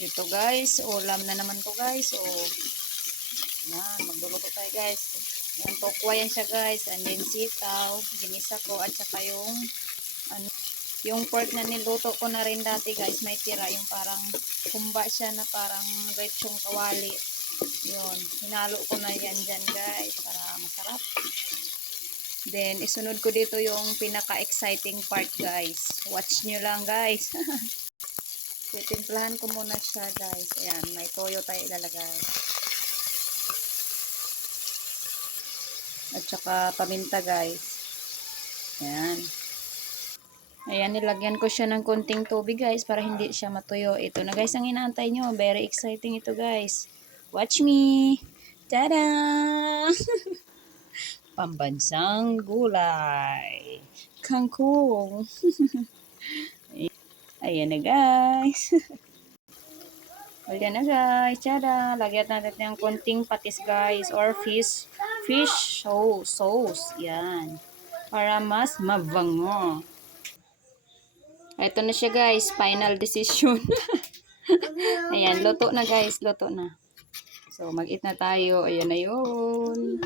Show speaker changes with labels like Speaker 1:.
Speaker 1: Ito guys, ulam na naman to guys. O, yan, magluluto tayo guys. Yan, tokwa yan siya guys. And then sitaw, ginisa ko. At saka yung, ano, yung pork na niluto ko na rin dati guys. May tira yung parang kumba siya na parang rechong kawali. Yun, hinalo ko na yan dyan guys. Para masarap. Then, isunod ko dito yung pinaka-exciting part guys. Watch nyo lang guys. Titimplahan ko muna siya guys. Ayan, may toyo tayo ilalagay. At saka paminta guys. Ayan. Ayan, nilagyan ko siya ng konting tubig guys para hindi siya matuyo. Ito na guys ang inaantay nyo. Very exciting ito guys. Watch me! Tada! Pambansang gulay. Kangkong. Ayan na guys. Ayan na guys. Tada. Lagyan natin ng konting patis guys. Or fish. Fish sauce. Sauce. Yan. Para mas mabango. Ito na siya guys. Final decision. Ayan. Luto na guys. Luto na. So mag-eat na tayo. Ayan na yun.